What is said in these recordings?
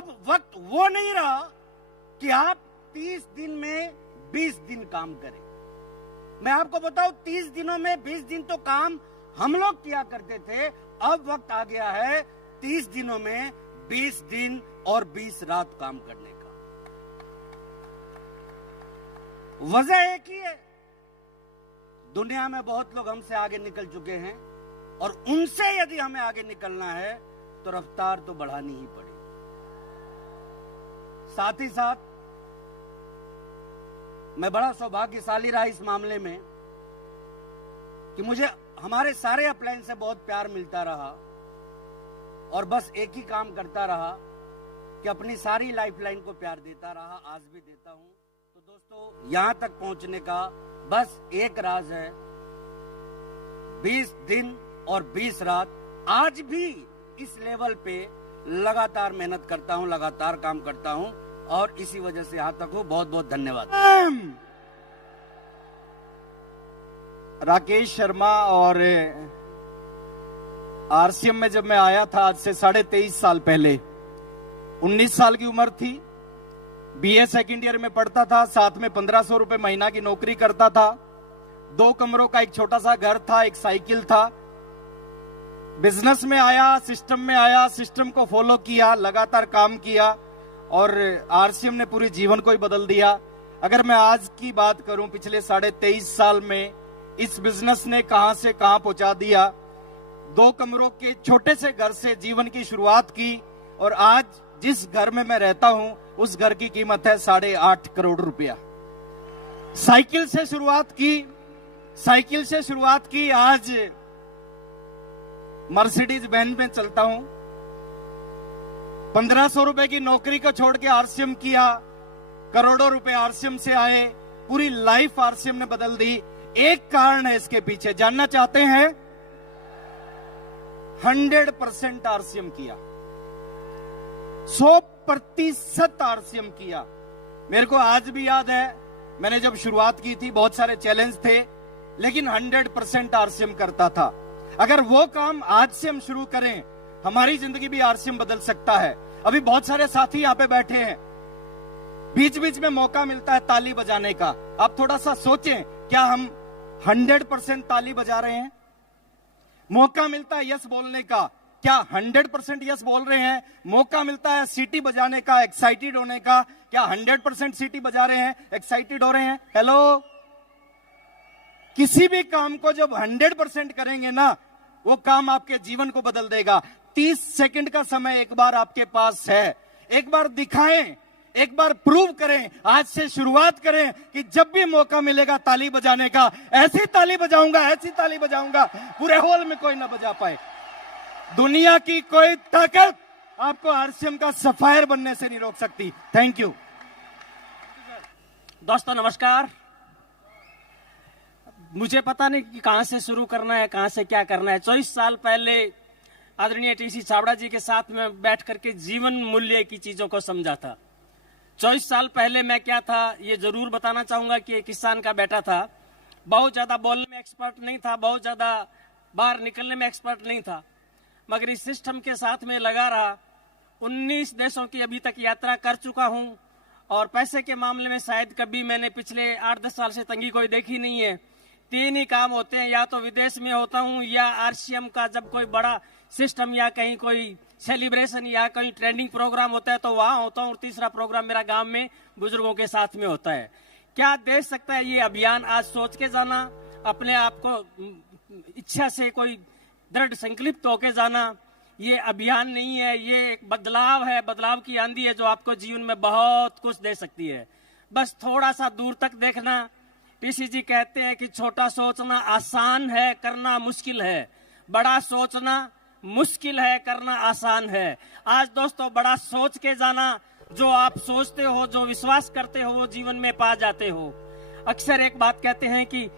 अब वक्त वो नहीं रहा कि आप 30 दिन में 20 दिन काम करें। मैं आपको बताऊं, 30 दिनों में 20 दिन तो काम हम लोग किया करते थे। अब वक्त आ गया है 30 दिनों में 20 दिन और 20 रात काम करने का। वजह एक ही है, दुनिया में बहुत लोग हमसे आगे निकल चुके हैं और उनसे यदि हमें आगे निकलना है तो रफ्तार तो बढ़ानी ही पड़ेगी। साथ ही साथ मैं बड़ा सौभाग्यशाली रहा इस मामले में कि मुझे हमारे सारे अपलाइन से बहुत प्यार मिलता रहा और बस एक ही काम करता रहा कि अपनी सारी लाइफलाइन को प्यार देता रहा, आज भी देता हूं। तो दोस्तों, यहां तक पहुंचने का बस एक राज है, 20 दिन और 20 रात। आज भी इस लेवल पे लगातार मेहनत करता हूं, लगातार काम करता हूं और इसी वजह से यहां तक हूं। बहुत बहुत धन्यवाद। राकेश शर्मा और आरसीएम में जब मैं आया था आज से 23.5 साल पहले, 19 साल की उम्र थी, बीए सेकंड ईयर में पढ़ता था, साथ में 1500 रुपए महीना की नौकरी करता था, 2 कमरों का एक छोटा सा घर था, एक साइकिल था। बिजनेस में आया, सिस्टम में आया, सिस्टम को फॉलो किया, लगातार काम किया और आरसीएम ने पूरे जीवन को ही बदल दिया। अगर मैं आज की बात करूं, पिछले 23.5 साल में इस बिजनेस ने कहां से कहां पहुंचा दिया। 2 कमरों के छोटे से घर से जीवन की शुरुआत की और आज जिस घर में मैं रहता हूं उस घर की कीमत है 8.5 करोड़ रुपया। साइकिल से शुरुआत की, आज मर्सिडीज बेंज में चलता हूं। 1500 रुपए की नौकरी को छोड़ के आरसीएम किया, करोड़ों रुपए आरसीएम से आए, पूरी लाइफ आरसीएम ने बदल दी। एक कारण है इसके पीछे, जानना चाहते हैं? 100% आरसीएम किया, 100% आरसीएम किया। मेरे को आज भी याद है, मैंने जब शुरुआत की थी बहुत सारे चैलेंज थे, लेकिन 100% आरसीएम करता था। अगर वो काम आज से हम शुरू करें, हमारी जिंदगी भी आरसीएम बदल सकता है। अभी बहुत सारे साथी यहाँ पे बैठे हैं, बीच बीच में मौका मिलता है ताली बजाने का। आप थोड़ा सा सोचें, क्या हम 100% ताली बजा रहे हैं? मौका मिलता है यस बोलने का, क्या 100% यस बोल रहे हैं? मौका मिलता है सीटी बजाने का, एक्साइटेड होने का, क्या 100% सीटी बजा रहे हैं, एक्साइटेड हो रहे हैं? हेलो, किसी भी काम को जब 100% करेंगे ना, वो काम आपके जीवन को बदल देगा। 30 सेकंड का समय एक बार आपके पास है, एक बार दिखाएं, एक बार प्रूव करें, आज से शुरुआत करें कि जब भी मौका मिलेगा ताली बजाने का, ऐसी ताली बजाऊंगा पूरे हॉल में कोई ना बजा पाए। दुनिया की कोई ताकत आपको आरसीएम का सफायर बनने से नहीं रोक सकती। Thank you. दोस्तों नमस्कार। मुझे पता नहीं कि कहां से शुरू करना है, कहां से क्या करना है। 24 साल पहले आदरणीय टीसी छाबड़ा जी के साथ में बैठ करके जीवन मूल्य की चीजों को समझा था। 24 साल पहले मैं क्या था ये जरूर बताना चाहूंगा कि एक किसान का बेटा था। बहुत ज्यादा बोलने में एक्सपर्ट नहीं था, बहुत ज्यादा बाहर निकलने में एक्सपर्ट नहीं था, मगर इस सिस्टम के साथ में लगा रहा। 19 देशों की अभी तक यात्रा कर चुका हूं और पैसे के मामले में शायद कभी मैंने पिछले 8-10 साल से तंगी कोई देखी नहीं है। 3 ही काम होते हैं, या तो विदेश में होता हूं या आरसीएम का जब कोई बड़ा सिस्टम या कहीं कोई सेलिब्रेशन या कहीं ट्रेंडिंग प्रोग्राम होता है तो वहां होता हूं, और तीसरा प्रोग्राम मेरा गांव में बुजुर्गों के साथ में होता है। क्या दे सकता है ये अभियान? आज सोच के जाना, अपने आप को इच्छा से कोई दृढ़ संकल्पित होके जाना, ये अभियान नहीं है, ये एक बदलाव है, बदलाव की आंधी है जो आपको जीवन में बहुत कुछ दे सकती है। बस थोड़ा सा दूर तक देखना। टीसी जी कहते हैं कि छोटा सोचना आसान है, करना मुश्किल है। बड़ा सोचना मुश्किल है, करना आसान है। आज दोस्तों बड़ा सोच के जाना, जो आप सोचते हो, जो विश्वास करते हो, वो जीवन में पा जाते हो। अक्सर एक बात कहते हैं कि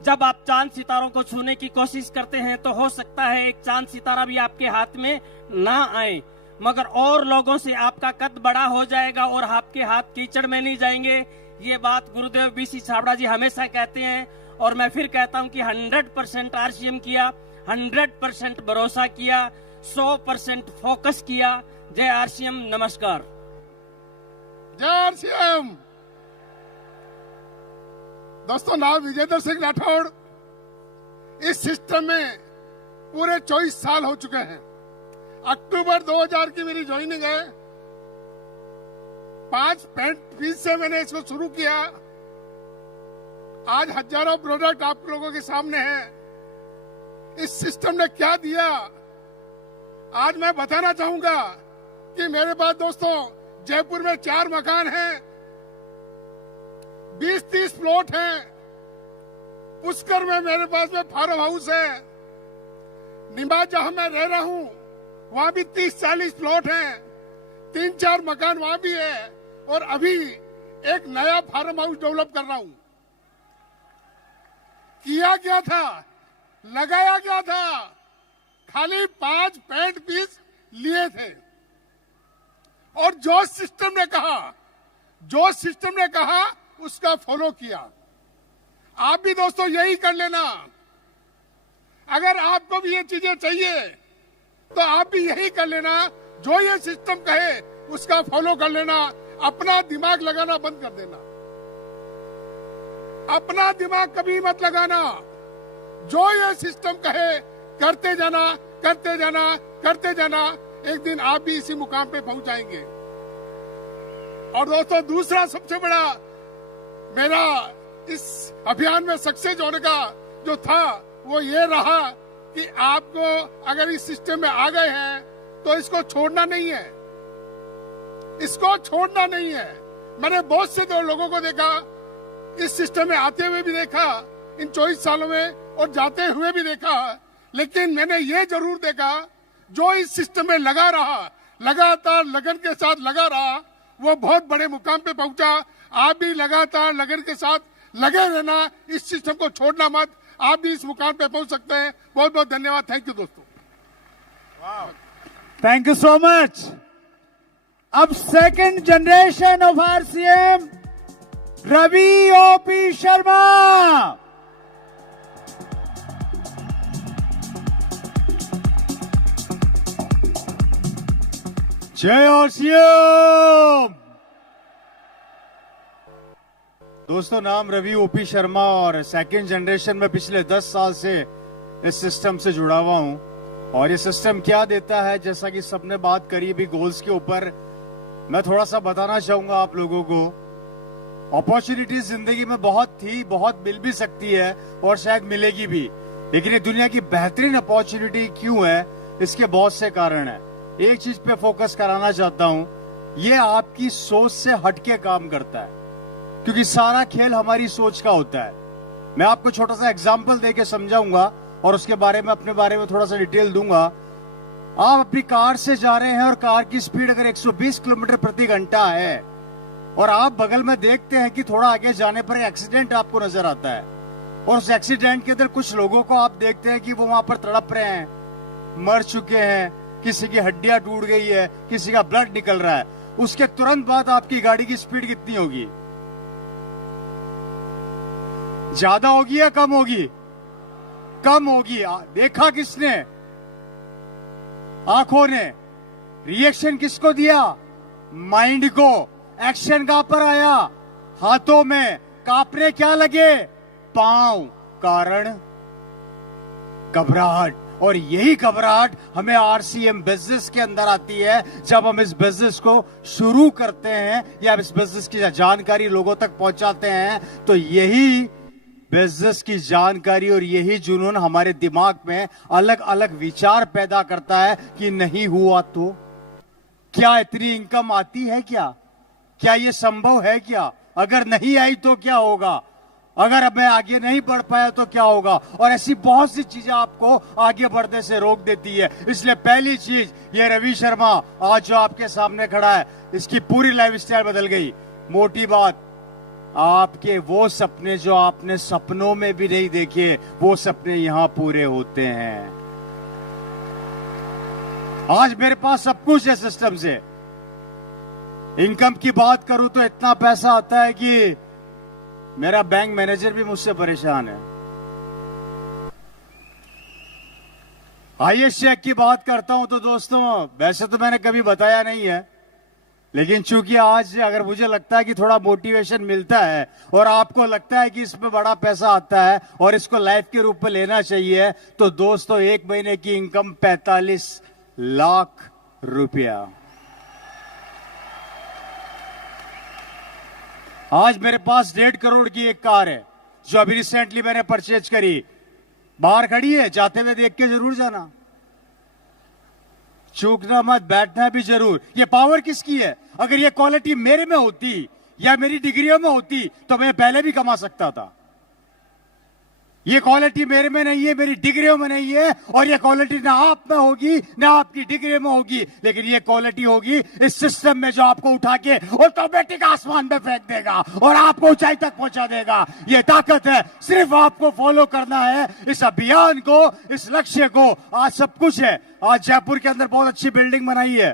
जब आप चांद सितारों को छूने की कोशिश करते हैं तो हो सकता है एक चांद सितारा भी आपके हाथ में ना आए, मगर और लोगों से आपका कद बड़ा हो जाएगा और आपके हाथ कीचड़ में नहीं जाएंगे। ये बात गुरुदेव बीसी छाबड़ा जी हमेशा कहते हैं और मैं फिर कहता हूं कि 100% आरसीएम किया, 100% भरोसा किया, 100% फोकस किया, जय आरसीएम, नमस्कार। जय आरसीएम। दोस्तों, नाम विजेंद्र सिंह राठौड़। इस सिस्टम में पूरे 24 साल हो चुके हैं। अक्टूबर 2000 की मेरी ज्वाइनिंग है। 5 पेंट पीस से मैंने इसको शुरू किया। आज हजारों प्रोडक्ट आप लोगों के सामने हैं। इस सिस्टम ने क्या दिया, आज मैं बताना चाहूंगा कि मेरे पास दोस्तों जयपुर में 4 मकान हैं, 20-30 प्लॉट हैं। पुष्कर में मेरे पास में फार्म हाउस है। निमाज जहां मैं रह रहा हूं वहां भी 30-40 प्लॉट हैं, 3-4 मकान वहां भी है, और अभी एक नया फार्म हाउस डेवलप कर रहा हूं। किया क्या था, लगाया क्या था, खाली 5 पेंट पीस लिए थे। और जो सिस्टम ने कहा उसका फॉलो किया। आप भी दोस्तों यही कर लेना। अगर आपको भी ये चीजें चाहिए तो आप भी यही कर लेना। जो ये सिस्टम कहे उसका फॉलो कर लेना। अपना दिमाग लगाना बंद कर देना। अपना दिमाग कभी मत लगाना। जो ये सिस्टम कहे करते जाना, करते जाना, करते जाना। एक दिन आप भी इसी मुकाम पे पहुंच जाएंगे। और दोस्तों, दूसरा सबसे बड़ा मेरा इस अभियान में सक्सेस होने का जो था वो ये रहा कि आपको अगर इस सिस्टम में आ गए हैं तो इसको छोड़ना नहीं है। इसको छोड़ना नहीं है। मैंने बहुत से लोगों को देखा, इस सिस्टम में आते हुए भी देखा इन 24 सालों में, और जाते हुए भी देखा। लेकिन मैंने ये जरूर देखा, जो इस सिस्टम में लगा रहा, लगातार लगन के साथ लगा रहा, वो बहुत बड़े मुकाम पे पहुंचा। आप भी लगातार लगन के साथ लगे रहना, इस सिस्टम को छोड़ना मत। आप भी इस मुकाम पे पहुंच सकते हैं। बहुत बहुत धन्यवाद। थैंक यू दोस्तों। Thank you so much. अब second generation of RCM, Ravi OP Sharma. जय आरसीएम। दोस्तों, नाम रवि ओपी शर्मा और सेकंड जनरेशन में पिछले 10 साल से इस सिस्टम से जुड़ा हुआ हूं। और ये सिस्टम क्या देता है, जैसा कि सबने बात करी भी गोल्स के ऊपर, मैं थोड़ा सा बताना चाहूंगा आप लोगों को। अपॉर्चुनिटीज जिंदगी में बहुत थी, बहुत मिल भी सकती है और शायद मिलेगी भी, लेकिन ये दुनिया की बेहतरीन अपॉर्चुनिटी क्यों है, इसके बहुत से कारण है। एक चीज पे फोकस कराना चाहता हूं, ये आपकी सोच से हटके काम करता है, क्योंकि सारा खेल हमारी सोच का होता है। मैं आपको छोटा सा एग्जांपल देके समझाऊंगा और उसके बारे में अपने बारे में थोड़ा सा डिटेल दूंगा। आप अपनी कार से जा रहे हैं और कार की स्पीड अगर 120 किलोमीटर प्रति घंटा है और आप बगल में देखते हैं कि थोड़ा आगे जाने पर एक्सीडेंट आपको नजर आता है, और उस एक्सीडेंट के अंदर कुछ लोगों को आप देखते हैं कि वो वहां पर तड़प रहे हैं, मर चुके हैं, किसी की हड्डियां टूट गई है, किसी का ब्लड निकल रहा है। उसके तुरंत बाद आपकी गाड़ी की स्पीड कितनी होगी? ज्यादा होगी या कम होगी? कम होगी। देखा किसने? आंखों ने। रिएक्शन किसको दिया? माइंड को। एक्शन कहां पर आया? हाथों में। कांपने क्या लगे? पांव। कारण घबराहट। और यही घबराहट हमें आरसीएम बिजनेस के अंदर आती है जब हम इस बिजनेस को शुरू करते हैं या इस बिजनेस की जानकारी लोगों तक पहुंचाते हैं। तो यही बिजनेस की जानकारी और यही जुनून हमारे दिमाग में अलग अलग विचार पैदा करता है कि नहीं हुआ तो क्या इतनी इनकम आती है? क्या ये संभव है? क्या अगर नहीं आई तो क्या होगा? अगर मैं आगे नहीं बढ़ पाया तो क्या होगा? और ऐसी बहुत सी चीजें आपको आगे बढ़ने से रोक देती है। इसलिए पहली चीज, ये रवि शर्मा आज जो आपके सामने खड़ा है, इसकी पूरी लाइफस्टाइल बदल गई। मोटी बात, आपके वो सपने जो आपने सपनों में भी नहीं देखे, वो सपने यहां पूरे होते हैं। आज मेरे पास सब कुछ है सिस्टम से। इनकम की बात करूं तो इतना पैसा आता है कि मेरा बैंक मैनेजर भी मुझसे परेशान है। हाईएस्ट चेक की बात करता हूं तो दोस्तों, वैसे तो मैंने कभी बताया नहीं है, लेकिन चूंकि आज अगर मुझे लगता है कि थोड़ा मोटिवेशन मिलता है और आपको लगता है कि इसमें बड़ा पैसा आता है और इसको लाइफ के रूप में लेना चाहिए, तो दोस्तों 1 महीने की इनकम 45 लाख रुपया। आज मेरे पास 1.5 करोड़ की एक कार है जो अभी रिसेंटली मैंने परचेज करी, बाहर खड़ी है, जाते हुए देख के जरूर जाना, चूकना मत, बैठना भी जरूर। ये पावर किसकी है? अगर ये क्वालिटी मेरे में होती या मेरी डिग्रियों में होती तो मैं पहले भी कमा सकता था। ये क्वालिटी मेरे में नहीं है, मेरी डिग्रियों में नहीं है, और ये क्वालिटी ना आप में होगी ना आपकी डिग्री में होगी, लेकिन ये क्वालिटी होगी इस सिस्टम में जो आपको उठा के ऑटोमेटिक आसमान में फेंक देगा और आपको ऊंचाई तक पहुंचा देगा। ये ताकत है, सिर्फ आपको फॉलो करना है इस अभियान को, इस लक्ष्य को। आज सब कुछ है। आज जयपुर के अंदर बहुत अच्छी बिल्डिंग बनाई है,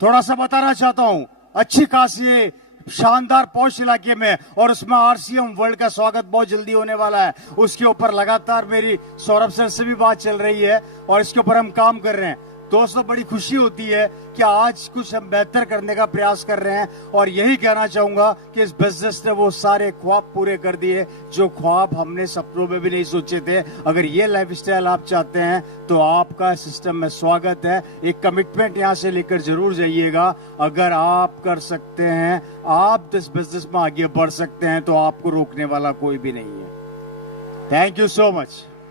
थोड़ा सा बताना चाहता हूं, अच्छी खासी शानदार पॉश इलाके में, और उसमें आरसीएम वर्ल्ड का स्वागत बहुत जल्दी होने वाला है। उसके ऊपर लगातार मेरी सौरभ सर से भी बात चल रही है और इसके ऊपर हम काम कर रहे हैं। दोस्तों बड़ी खुशी होती है कि आज कुछ हम बेहतर करने का प्रयास कर रहे हैं, और यही कहना चाहूंगा कि इस बिजनेस ने वो सारे ख्वाब पूरे कर दिए जो ख्वाब हमने सपनों में भी नहीं सोचे थे। अगर ये लाइफस्टाइल आप चाहते हैं तो आपका सिस्टम में स्वागत है। एक कमिटमेंट यहां से लेकर जरूर जाइएगा। अगर आप कर सकते हैं, आप इस बिजनेस में आगे बढ़ सकते हैं, तो आपको रोकने वाला कोई भी नहीं है। Thank you so much.